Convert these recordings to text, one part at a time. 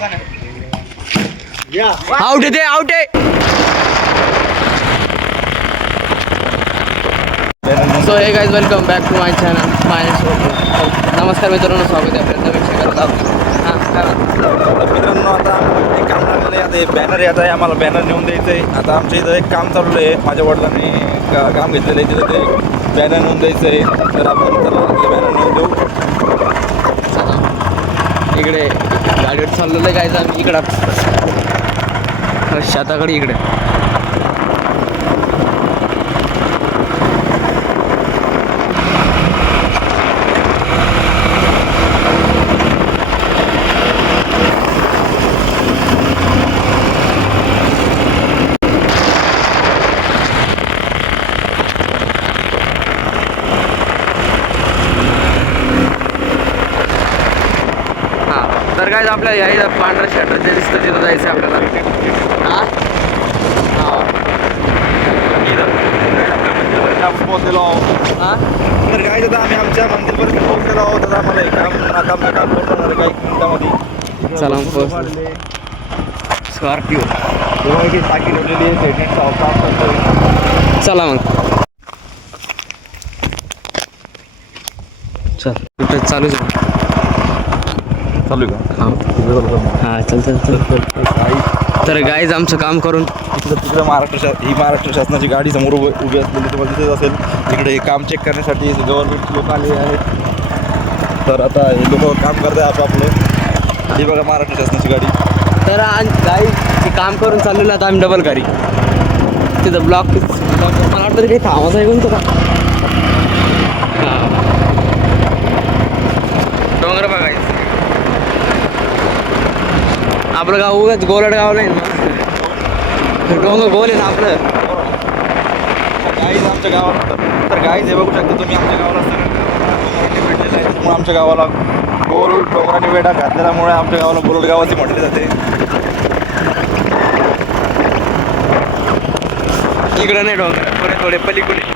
Out आहे ते, out आहे. So hey guys, welcome back to my channel नमस्कार मित्रांनो, स्वागत आहे आपल्या नवीन चॅनल. हां मित्रांनो, आता एक काम लागलेलं आहे. आता हे बॅनर येत आहे, आम्हाला बॅनर नेऊन द्यायचं आहे. आता आमच्या इथं एक काम चालू आहे. माझ्या वडिलांनी काम घेतलेलं आहे, तिथं ते बॅनर नेऊन द्यायचं आहे. तर आपण त्याला बॅनर नेऊन देऊ. इकडे गाडीवर चाललेलं आहे गाईज, आम्ही इकडं शेताकडे इकडे. तर काय आपल्या या पांढऱ्या शर्ट जे दिसतं तिथं जायचं आहे आपल्याला. पोहोचलेलो आहोत. हां तर काय आता आम्ही आमच्या मंदिरपर्यंत पोहोचलेलो आहोत. आता आम्हाला एक काम पूर्ण होणार आहे काही मिनिटामध्ये. चला स्कॉर्पिओ टाकी ठेवलेली आहे, सेटिंगचा ऑफ करतोय. चला मग चल कुठे चालू आहे. चालू का? हां चल चल चल. तर गाईज आमचं काम करून तिकडे महाराष्ट्र शासनाची गाडी समोर उभी असलेली तुम्हाला दिसत असेल. तिकडे हे काम चेक करण्यासाठी गव्हर्नमेंटचे लोक आले आहेत. तर आता हे लोक काम करत आहे आपापलं. ही बघा महाराष्ट्र शासनाची गाडी. तर गाईज काम करून चाललेलं आता आम्ही डबल गाडी तिथं ब्लॉक मला वाटतं काही थांबायचं आहे कोणतं का. हां डोंगर बघायचं. आपलं गाव उगाच गोलड गाव नाही ना, डोंगर गोल आहे ना आपलं. गाईज आमच्या गावाला तर गाईज हे बघू शकता तुम्ही, आमच्या गावाला सगळं भेटलेलं आहे. त्यामुळे आमच्या गावाला गोल डोंगराने वेढा घातलेल्यामुळे आमच्या गावाला गोलड गावाची म्हटले जाते. इकडं नाही डोंगर, थोडे थोडे पलीकडे.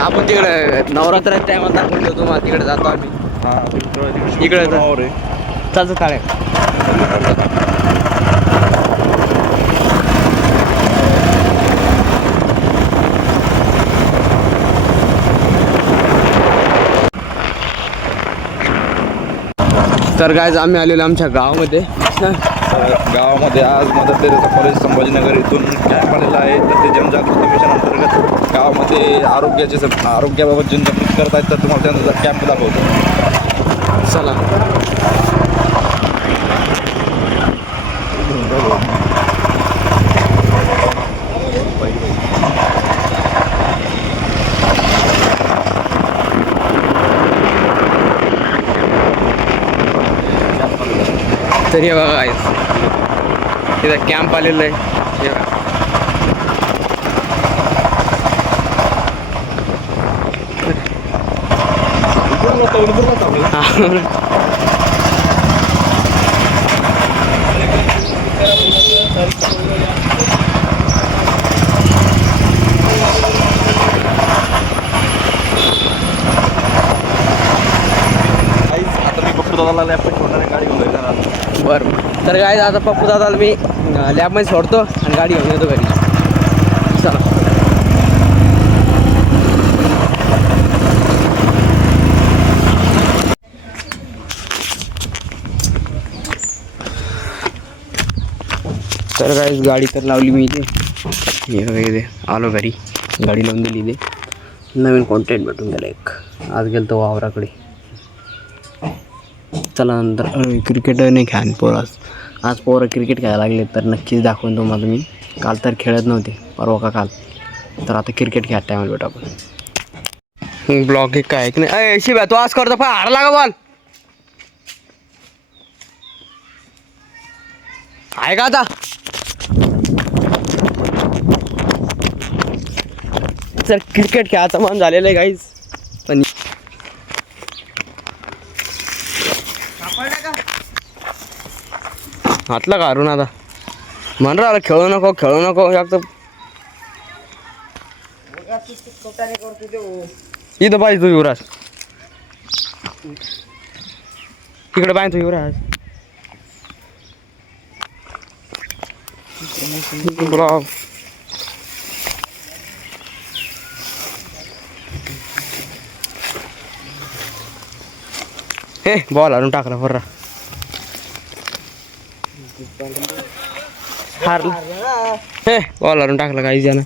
आपण तिकडे नवरात्राच्या टायमात दाखवतो तुम्हाला, तिकडे जातो आम्ही. हां इकडे रे चालतं काळे. तर गायज आम्ही आलेलो आमच्या गावामध्ये. गावामध्ये आज मदर तेरेसा कॉलेज संभाजीनगर इथून कॅम्प आलेला आहे. तर ते जनजागृती मिशन अंतर्गत गावामध्ये आरोग्याबाबत जनजागृती करत आहेत. तर तुम्हाला त्यांचा कॅम्प दाखवतो. चला तर हे बघा तिथं कॅम्प आलेलं आहे. हे बघा आता मी पप्पू दादाला लॅपटॉप ठेवणार गाडी घेऊन जाणार. बरं. तर काय आता पप्पू दादाला मी लॅबमध्ये सोडतो आणि गाडी घेऊन येतो घरी. चला तर काय गाडी तर लावली मी इथे. इथे आलो घरी, गाडी लावून दिली. इथे नवीन कॉन्टेंट भेटून गेला एक. आज गेलो तो वावराकडे. चला नंतर क्रिकेट नाही खेळान पोरं. आज पोरं क्रिकेट खेळायला लागले तर नक्कीच दाखवून तुम्हाला मी. काल तर खेळत नव्हते, परवा का काल. तर आता क्रिकेट खेळायला टायमाला भेटू आपण. ब्लॉग एक काय की नाही शिव्या तू आज करतो पण हारला का बॉल आहे का आता. सर क्रिकेट खेळायचं मन झालेलं आहे गाईज. पण हातला घालून आता म्हण राहिला खेळू नको एक तर इथं पाहिजे तू युवराज तिकडे पाहिजे तू युवराज ब्लॉग हे बॉल आणून टाकला बर्रा हारला हे बॉल आणून टाकला काही जण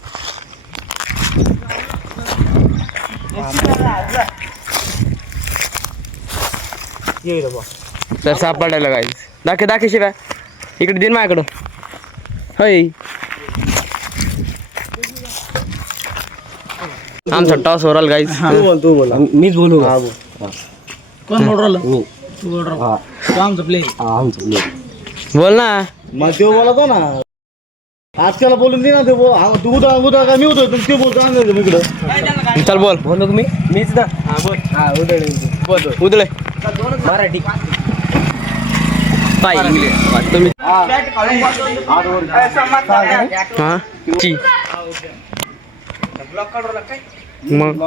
तर सापडायला काय दाखे शिवाय इकडे दिन माझ्याकडं होय आमचा टॉस ओव्हरऑल गाईज तू बोल मीच बोलू का कोण बोल राहिलं तू बोल राहिला तो आमचा प्ले बोल ना मग तो बोलतो ना आजकाल बोलून दे ना ते तू उदा का मी होतो ते बोलतो आणलं इकडं चल बोल बोलू तुम्ही मीच ना हा बोल हा उदळे उदळे मराठी पाय तुम्ही हा ची मग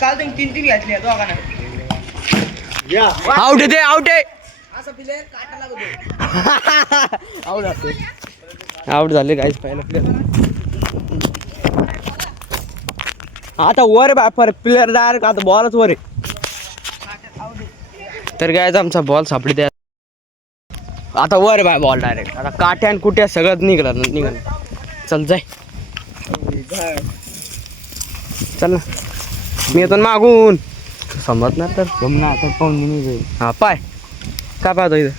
काल तुम्ही तीन घातली दोघांना आउट आहे ते आउट आहे असं प्लेअर काटा लागतो आउट झाले काहीच पहिला प्लेअर आता वर बापर प्लेअर डायरेक्ट आता बॉलच वर आहे तर काय आमचा बॉल सापडी द्या आता वर बाय बॉल डायरेक्ट आता काट्या आणि कुट्या सगळं निघाल चल जाय चल ना मी येतो ना मागून समजणार तर ना तर पाहून मी जाईल हा पाय काय पाहतो इथं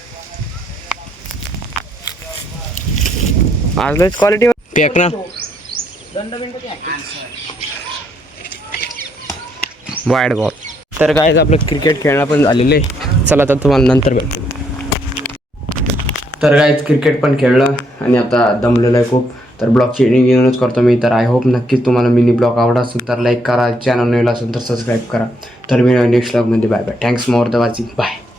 आज लयच क्वालिटी पॅक ना वाईड बॉल तर काय आपलं क्रिकेट खेळणं पण झालेलं आहे चला तर तुम्हाला नंतर भेटतो तर काय क्रिकेट पण खेळलं आणि आता दमलेलं आहे खूप तर ब्लॉगची एडिटिंग घेऊनच करतो मी तर आय होप नक्कीच तुम्हाला मिनी ब्लॉग आवडत असेल तर लाईक करा चॅनल नवीन असेल तर सबस्क्राईब करा तर मी नेक्स्ट ब्लॉगमध्ये bye bye thanks for the watching bye